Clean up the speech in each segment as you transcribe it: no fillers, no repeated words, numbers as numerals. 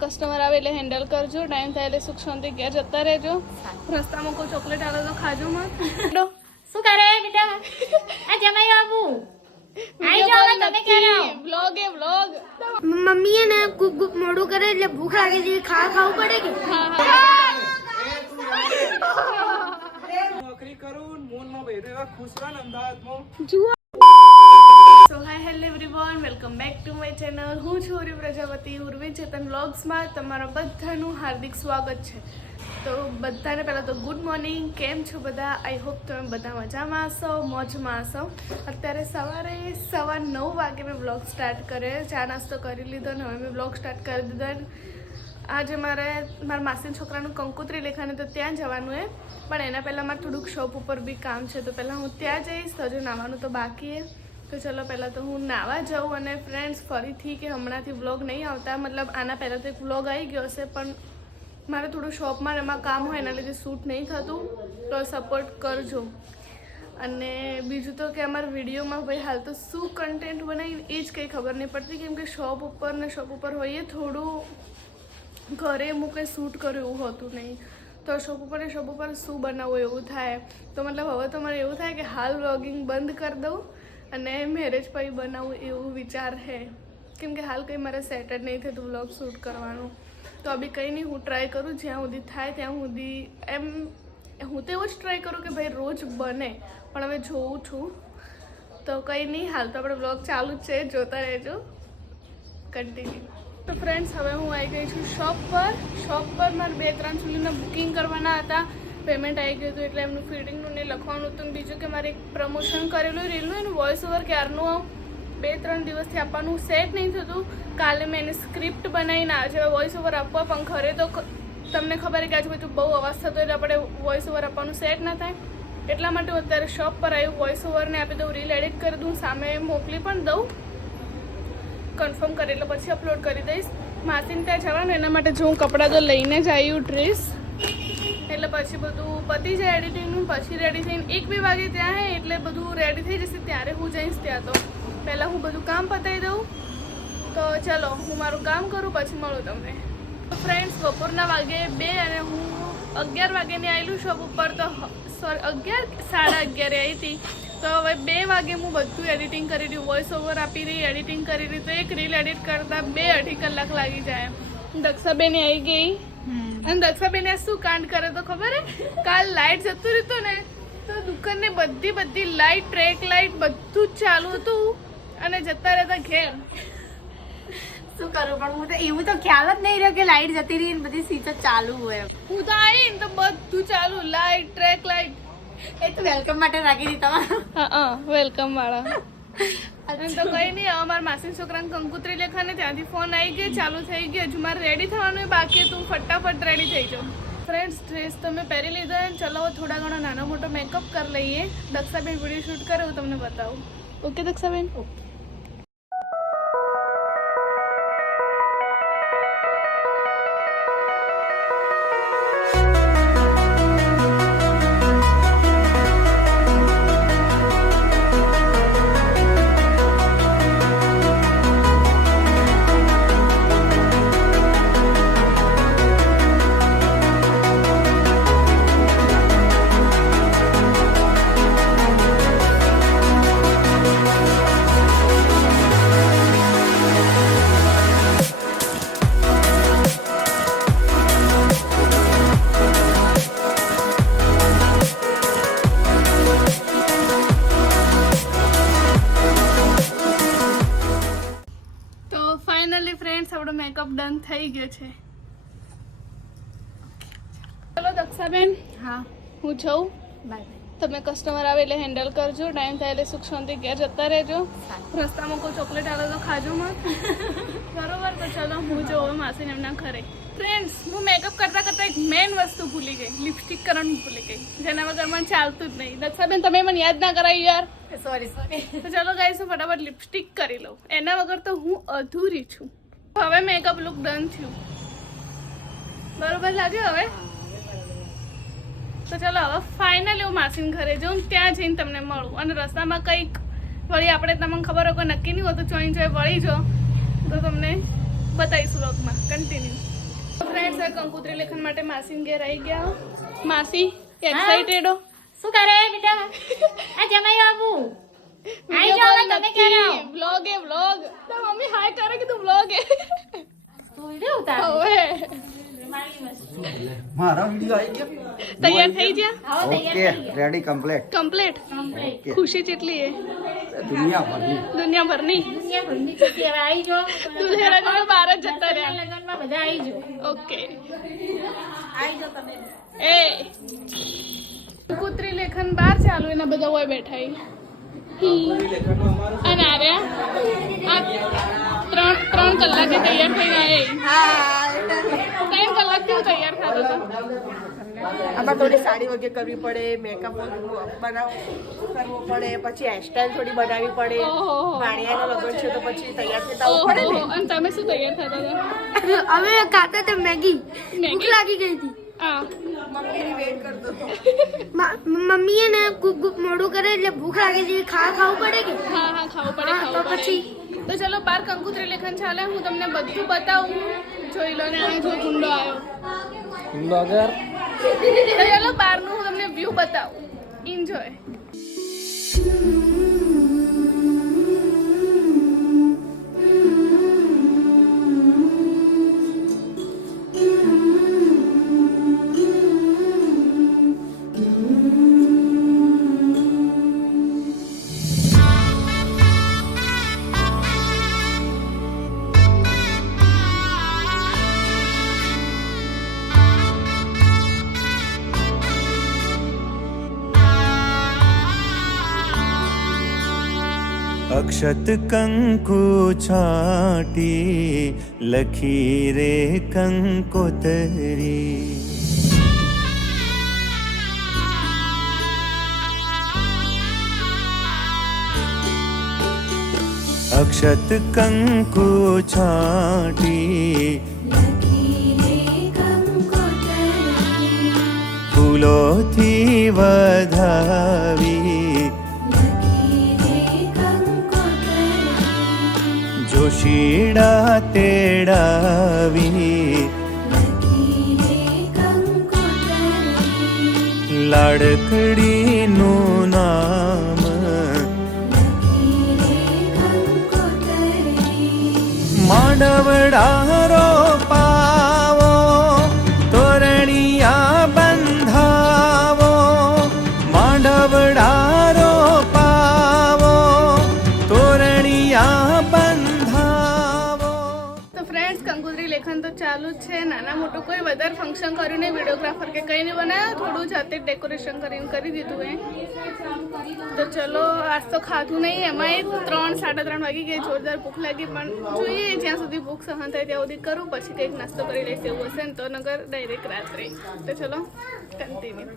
Customer આવે એટલે handle કરજો, ટાઈમ થાય એટલે સુખ શાંતિ ઘેર જતા રહેજો. રસ્તામાં કોઈ ચોકલેટ આવે તો ખાજો મત. શું કરે બેટા? આ જમાઈ બાબુ આઈ જાવ ને, તમે ક્યારે આવો? વ્લોગ એ વ્લોગ. મમ્મી એ ને કુક કુક મોડું કરે એટલે ભૂખ લાગે છે, ખાવું પડે કે? નોકરી કરું મોનમાં બેઠો એવા ખુશ રહો ને અમદાવાદમાં. So hi hello everyone, welcome back to my channel. હું છું ઉર્વી પ્રજાપતિ. ઉર્વી ચેતન વ્લોગ્સમાં તમારા બધાનું હાર્દિક સ્વાગત છે. તો બધાને પહેલાં તો ગુડ મોર્નિંગ. કેમ છો બધા? આઈ હોપ તમે બધા મજામાં હશો, મોજમાં હશો. અત્યારે સવારે 9:15 વાગે મેં વ્લોગ સ્ટાર્ટ કર્યો. ચા નાસ્તો કરી લીધો ને હવે મેં વ્લોગ સ્ટાર્ટ કરી દીધો. આજે મારા માસીના છોકરાનું કંકોત્રી લેખાને તો ત્યાં જવાનું હે, પણ એના પહેલાં મારે થોડુંક શોપ ઉપર બી કામ છે, તો પહેલાં હું ત્યાં જઈશ. તો હજુ નાવાનું તો બાકી હે, તો ચલો પહેલાં તો હું નાવા જાઉં. અને ફ્રેન્ડ્સ ફરીથી કે હમણાંથી વ્લોગ નહીં આવતા, મતલબ આના પહેલાં તો એક વ્લોગ આવી ગયો હશે, પણ મારે થોડું શોપમાં એમાં કામ હોય એના લીધે શૂટ નહીં થતું, તો સપોર્ટ કરજો. અને બીજું તો કે અમારા વિડીયોમાં ભાઈ હાલ તો શું કન્ટેન્ટ બનાવીને એ જ કંઈ ખબર નહીં પડતી, કેમ કે શોપ ઉપર હોઈએ, થોડું ઘરે હું કંઈ શૂટ કર્યું એવું હોતું નહીં, તો શોપ ઉપર શું બનાવવું એવું થાય. તો મતલબ હવે તો મને એવું થાય કે હાલ વ્લોગિંગ બંધ કરી દઉં અને મેરેજ પછી બનાવું એવું વિચાર છે, કેમ કે હાલ કંઈ મારે સેટ જ નહીં થતું વ્લોગ શૂટ કરવાનું. તો અભી કંઈ નહીં, હું ટ્રાય કરું જ્યાં સુધી થાય ત્યાં સુધી. એમ હું તો એવું જ ટ્રાય કરું કે ભાઈ રોજ બને, પણ હવે જોઉં છું. તો કંઈ નહીં, હાલ તો આપણે વ્લોગ ચાલુ જ છે, જોતા રહેજો, કન્ટિન્યુ. તો ફ્રેન્ડ્સ હવે હું આવી ગઈ છું શોપ પર મારે 2-3 સુધીના બુકિંગ કરવાના હતા. પેમેન્ટ આવી ગયું હતું એટલે એમનું ફિટિંગનું ને લખવાનું હતું. અને બીજું કે મારે એક પ્રમોશન કરેલું રીલનું એનું વોઇસ ઓવર ક્યારનું 2-3 દિવસથી આપવાનું સેટ નહીં થતું. કાલે મેં એની સ્ક્રિપ્ટ બનાવીને આજે વોઇસ ઓવર આપવા, પણ ઘરે તો તમને ખબર કે આજુ બધું બહુ અવાજ થતો એટલે આપણે વોઇસ ઓવર આપવાનું સેટ ના થાય. એટલા માટે હું અત્યારે શોપ પર આવ્યું, વોઇસ ઓવરને આપી દઉં, રીલ એડિટ કરી દઉં, સામે મોકલી પણ દઉં, કન્ફર્મ કરી એટલે પછી અપલોડ કરી દઈશ. માસીને ત્યાં જવાનું એના માટે જો હું કપડાં તો લઈને જ આવ્યું, ડ્રેસ, એટલે પછી બધું પતી જાય એડિટિંગનું, પછી રેડી થઈને 1-2 વાગે ત્યાં હે એટલે બધું રેડી થઈ જશે, ત્યારે હું જઈશ ત્યાં. તો પહેલાં હું બધું કામ પતાવી દઉં. તો ચલો હું મારું કામ કરું, પછી મળું તમને. ફ્રેન્ડ્સ બપોરના વાગે 2 અને હું 11 વાગ્યાની આવેલું શોપ ઉપર. તો સોરી 11-11:30 આવી હતી. તો હવે 2 વાગે હું બધું એડિટિંગ કરી રહ્યું, વોઇસ ઓવર આપી રહી, એડિટિંગ કરી રહી. તો એક રીલ એડિટ કરતાં 2-2.5 કલાક લાગી જાય. દક્ષાબેન આવી ગઈ અને દક્ષાબેન શું કાંડ કરે તો ખબર હે? કાલ લાઇટ જતું રહ્યું ને, તો દુકાનને બધી લાઇટ, ટ્રેક લાઇટ બધું જ ચાલુ હતું અને જતા રહેતા ઘેર. શું કરું, પણ હું તો એવું તો ખ્યાલ જ નહીં રહ્યો કે લાઈટ જતી રહી ને બધી સ્વિચ ચાલુ હોય. હું તો આવી ને તો બધું ચાલુ, લાઇટ, ટ્રેક લાઇટ. એ તો વેલકમ માટે રાખી દીધા. હા વેલકમ વાળા. અને તો કઈ નહીં, હવે મારા માસીના છોકરાને કંકોત્રી લેખાને ત્યાંથી ફોન આવી ગયો, ચાલુ થઈ ગયો. હજુ મારે રેડી થવાનું બાકી, તું ફટાફટ રેડી થઈ જાઉં. ફ્રેન્ડ્સ ડ્રેસ તો મેં પહેરી લીધો અને ચલો થોડા ઘણો નાનો મોટો મેકઅપ કરી લઈએ. દક્ષાબેન વિડીયો શૂટ કરે હું તમને બતાવું. ઓકે દક્ષાબેન? ઓકે. આપણો મેકઅપ ડન થઈ ગયો છે. ચલો દક્ષાબેન, હા હું જાઉં. બાય. તમે કસ્ટમર આવે એટલે હેન્ડલ કરજો, ટાઈમ થાય એટલે સુખ શાંતિ ઘેર જતા રહેજો. રસ્તામાં કોઈ ચોકલેટ આવે તો ખાજો મત, બરોબર? તો ચલો હું જોઉં માસીને એમના ઘરે. ફ્રેન્ડ્સ હું મેકઅપ કરતાં એક મેઇન વસ્તુ ભૂલી ગઈ, લિપસ્ટિક કરવાનું ભૂલી ગઈ, જેના વગર મને ચાલતું જ નહીં. દક્ષાબેન તમે મને યાદ ના કરાવી યાર. સોરી. તો ચલો ગાઈસ હું ફટાફટ લિપસ્ટિક કરી લઉં, એના વગર તો હું અધૂરી છું. હવે મેકઅપ લુક ડન થયું, બરોબર લાગ્યું હવે? તો ચાલો હવે ફાઇનલી હું માસીને ઘરે જાઉં, ત્યાં જઈને તમને મળું. અને રસ્તામાં કંઈક વળી આપણે તમને ખબર હોય કોઈ નક્કી નહીં હોતું, ચોઈ વળી જો તો તમને બતાવીશ વ્લોગમાં કન્ટિન્યુ. ફ્રેન્ડ્સ આ કંકોત્રી લેખન માટે માસીને ઘેર આવી ગયા. માસી એક્સાઇટેડ હો? શું કરે બેટા? આ જમાઈ બાબુ આઈ જાઓ ને, તમે ક્યારે આવો? વ્લોગ એ વ્લોગ. તો મમ્મી હાય કરે કે તું વ્લોગ એ. તું વિડિયો ઉતાર. ઓએ મારા વિડિયો આવી ગયો. તૈયાર થઈ ગયા? આવો તૈયાર ઓકે થઈ રેડી કમ્પ્લીટ. કમ્પ્લીટ. કમ્પ્લીટ. ખુશી કેટલી એ દુનિયાભરની દુનિયાભરની. દુનિયા ભરની ખુશી. હવે આઈ જાઓ. દુલ્હેરા જોડે બહાર જ જતા રહ્યા. લગનમાં બધા આઈ જાઓ. ઓકે આઈ જાઓ તમે. એ કુતરી લેખન બહાર ચાલુ એના બધા હોય બેઠા ઈ. અને આર્યા આ ત્રણ કલાકે તૈયાર થઈને આવે. 3 કલાકથી હું તૈયાર થતો હતો. આમાં થોડી સાડી વગેરે કરવી પડે, મેકઅપ કરવો પડે, પછી હેરસ્ટાઈલ થોડી બનાવવી પડે. ઓહો. ભાણિયાનો લગ્ન છે તો પછી તૈયાર થતા આવવું પડે ને. ઓહો. અને તમે શું તૈયાર થતા હતા? અમે ખાતા હતા મેગી. મેગી? ભૂખ લાગી ગઈ હતી. હા મમ્મીની વેટ કરતો હતો. મમ્મીએ ને કુક મોડું કરે એટલે ભૂખ લાગી હતી. ખાવું પડે કે હા હા ખાવું પડે હા, તો ખાવું પડે. પછી? તો ચલો બાર કંકોત્રી લેખન ચાલે. હું તમને બધું બતાવું. જોઈ લો ને આ જો ગુંડો આવ્યો. તો ચલો બહારનું હું તમને વ્યૂ બતાવું. એન્જોય. अक्षत कंकु छाटी लखी रे कंकोतरी अक्षत कंकु छाटी फूलोथी વધાવી જોશીડા તેડાવી લાડકડીનું નામ માંડવડારો પાવો તોરણિયા બંધાવો માંડવડારો પાવો તોરણિયા બંધાવો. તો ફ્રેન્ડ્સ કંકોત્રી લેખન તો ચાલુ જ છે. નાના મોટું કોઈ વધારે ફંક્શન કર્યું નહીં. વિડીયોગ્રાફર કે કંઈ નહીં બનાવ્યું. થોડું જાતે ડેકોરેશન કરીને કરી દીધું એ. તો ચલો આજ તો ખાધું નહીં. એમાંય 3-3:30 વાગી ગઈ. જોરદાર ભૂખ લાગી. પણ જોઈએ જ્યાં સુધી ભૂખ સહન થાય ત્યાં સુધી કરું. પછી કંઈક નાસ્તો કરી લઈશ એવું હશે ને તો નગર ડાયરેક્ટ રાત્રે. તો ચલો કન્ટિન્યુ.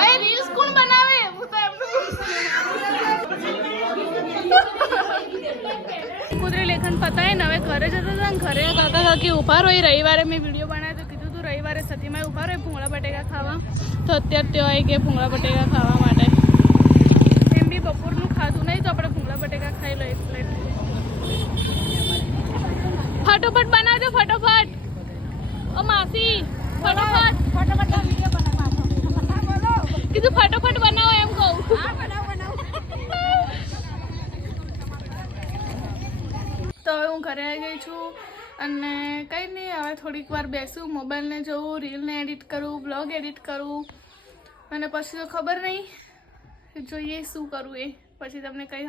અરે રીલ્સ કોણ બનાવે? હું તો કુદરી લેખન પતાય ને હવે ઘરે જતા હતા ને ઘરે કાકા કાકી ઉભા રહી. રવિવારે મેં વિડીયો બનાવ્યો તો કીધું તું રવિવારે સતીમાં ઉભા રહી ભૂંગળા બટેકા ખાવા. તો અત્યારે તેઓ આવી ગયા ભૂંગળા બટેકા ખાવા માટે. એમ બી બપોરનું ખાધું નહીં તો આપણે ભૂંગળા બટેકા ખાઈ લો એક પ્લેટ. ફટોફટ બનાવજો ફટોફટ. ઓ માસી ફટોફટ કીધું ફટોફટ બનાવો એમ કહું. તો હવે હું ઘરે આવી ગઈ છું અને કંઈ નહીં હવે થોડીક વાર બેસું, મોબાઈલને જોઉં, રીલને એડિટ કરું, બ્લોગ એડિટ કરું અને પછી તો ખબર નહીં જોઈએ શું કરું એ. પછી તમને કંઈ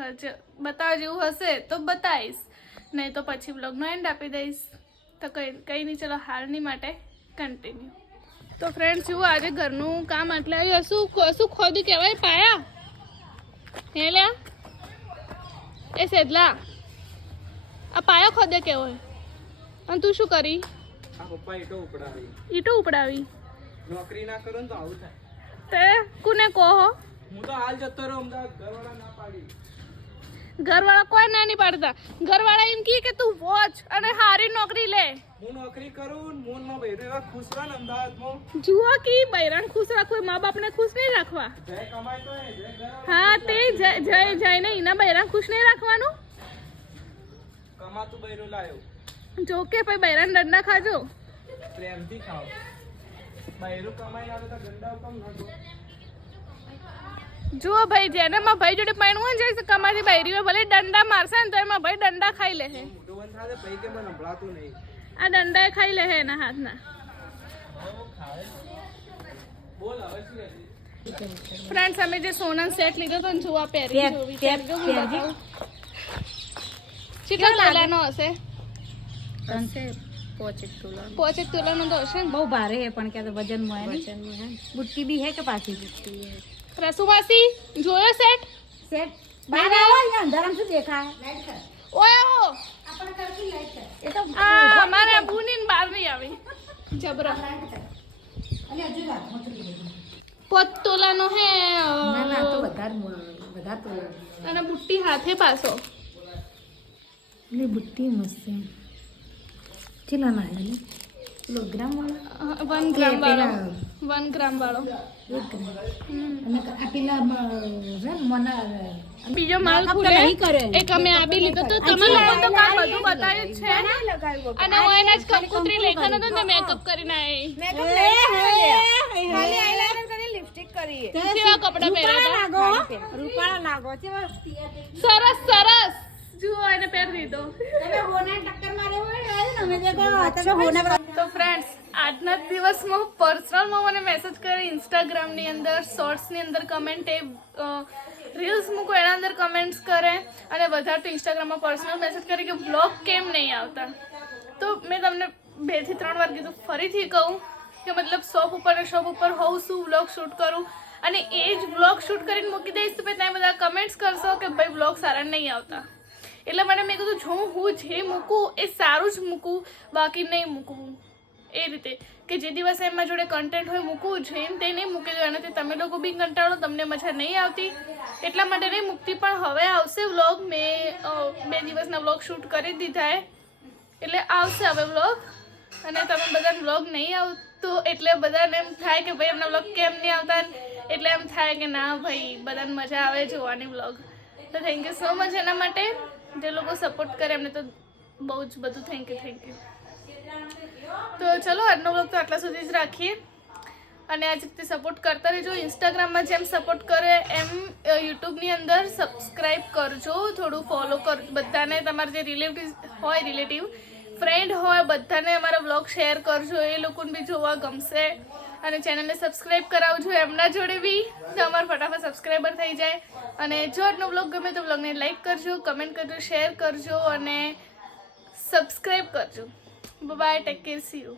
બતાવવા જેવું હશે તો બતાવીશ, નહીં તો પછી બ્લોગનો એન્ડ આપી દઈશ. તો કંઈ નહીં, ચલો હાલની માટે કન્ટિન્યુ. તો ફ્રેન્ડ્સ જુઓ આજે ઘરનું કામ આટલે આવ્યું. શું ખોદ્યું કહેવાય? પાયા હે લ્યા એ સેદલા આ પાયો ખોદે કેવો? અને તું શું કરી? આ પપ્પા ઈટો ઉપડાવી. ઈટો ઉપડાવી? નોકરી ના કરો ને તો આવું થાય. તે કોને કહો? હું તો હાલ જતો રહ્યો અમદાવાદ. ઘરવાળા ના પાડી. ઘરવાળા કોઈ ના નહીં પાડતા. ઘરવાળા એમ કહે કે તું વોચ અને સારી નોકરી લે. હું નોકરી કરું ને મોનમાં બૈરું એવા ખુશ રહે ને અમદાવાદમાં. જુઓ કે બૈરાને ખુશ રાખવું, મા બાપને ખુશ નહીં રાખવા. જય કમાય તો હે, જય ઘર હા તે જઈને એના બૈરાને ખુશ નહીં રાખવાનું. કમાતું બૈરું લાયો. જો કે ભાઈ બૈરાને દંડા ખાજો. પ્રેમથી ખાઓ. બૈરું કમાઈ આવે તો ગંડા કમ ન દો. જુઓ ભાઈ જેને માં ભાઈ જોડે પાણવું હોય ને જે કમાતી બૈરી હોય ભલે દંડા મારશે ને તો એમાં ભાઈ દંડા ખાઈ લે. મોટું બંધ થાય પછી કે મને સંભળાતું નહીં. આ દંડા ખાઈ લે એના હાથના. બોલ હવે શું કહે? ફ્રેન્ડ્સ અમે જે સોના સેટ લીધો તો ને જોવા પહેરી જોવી કેટલા તોલાનો હશે? 5 તોલા 5 તોલાનો તો હશે ને. બહુ ભારે હે પણ કે વજન માં હે ને બુટ્ટી બી હે કે પાછી બુટ્ટી હે રસુમાસી જોયો સેટ? સેટ બહાર આવો અહીંયા અંધારામાં શું દેખાય ઓય આવો. એ તો આ અમારે બુની ને બહાર નહીં આવી જબરા. 5 તોલાનો હે ના ના તો વધારે તોલા અને બુટ્ટી હાથે પાછો. એટલે બુટ્ટી મસ્ત છે ચેલા ના હે કિલોગ્રામ વાળો 1 ગ્રામ વાળો 1 ગ્રામ વાળો. 1 ગ્રામ અને આ પેલા મને બીજો માલ ખુલે એક અમે આપી લીધો તો તમે લોકો તો કાલ બધું બતાવ્યું જ છે અને હું એના જ કંકોત્રી લેખન હતો ને મેકઅપ કરીને આવી. ખાલી આઈલાઇનર કરી લિપસ્ટિક કરી. કેવા કપડા પહેર્યા હતા? રૂપાળા લાગો છે સરસ સરસ. જુઓ એને પહેરી દીધો. તમે હોના ટક્કર મારે હોય અમે દેખો તમે હોના તો ફ્રેન્ડ્સ આજના દિવસમાં પર્સનલમાં મને મેસેજ કરે ઇન્સ્ટાગ્રામની અંદર, શોર્ટ્સની અંદર કમેન્ટ, એ રીલ્સ મૂકો એના અંદર કમેન્ટ્સ કરે અને વધારે તો ઇન્સ્ટાગ્રામમાં પર્સનલ મેસેજ કરે કે વ્લોગ કેમ નહીં આવતા. તો મેં તમને 2 થી 3 વાર કીધું, ફરીથી કહું કે મતલબ શોપ ઉપર હોઉં શું વ્લોગ શૂટ કરું અને એ જ વ્લોગ શૂટ કરીને મૂકી દઈશ તો પછી તમે બધા કમેન્ટ્સ કરશો કે ભાઈ વ્લોગ સારા નહીં આવતા. એટલે મને મેં કીધું જો હું જે મૂકું એ સારું જ મૂકું, બાકી નહીં મૂકવું. એ રીતે કે જે દિવસે એમાં જોડે કન્ટેન્ટ હોય મૂકવું છે તે નહીં મૂકી દો. એનાથી તમે લોકો બી કંટાળો, તમને મજા નહીં આવતી એટલા માટે નહીં મૂકતી. પણ હવે આવશે વ્લોગ. મેં 2 દિવસના વ્લોગ શૂટ કરી દીધા એટલે આવશે હવે વ્લોગ. અને તમે બધા વ્લોગ નહીં આવતો એટલે બધાને એમ થાય કે ભાઈ એમના વ્લોગ કેમ નહીં આવતા, એટલે એમ થાય કે ના ભાઈ બધાને મજા આવે જોવાની વ્લોગ. તો થેન્ક યુ સો મચ એના માટે જે લોકો સપોર્ટ કરે એમને તો બહુ જ બધું થેન્ક યુ. તો ચલો આજનો વ્લોગ તો આટલા સુધી જ રાખીએ અને આ જ રીતે સપોર્ટ કરતા રહેજો. ઇન્સ્ટાગ્રામમાં જેમ સપોર્ટ કરે એમ યુટ્યુબની અંદર સબસ્ક્રાઈબ કરજો, થોડું ફોલો કરજો. બધાને તમારા જે રિલેટિવ ફ્રેન્ડ હોય બધાને અમારા વ્લોગ શેર કરજો, એ લોકોને બી જોવા ગમશે. અને ચેનલને સબસ્ક્રાઈબ કરાવજો એમના જોડે બી, તો અમારા ફટાફટ સબસ્ક્રાઈબર થઈ જાય. અને જો આજનો વ્લોગ ગમે તો વ્લોગને લાઈક કરજો, કમેન્ટ કરજો, શેર કરજો અને સબસ્ક્રાઈબ કરજો. Bye, take care, see you.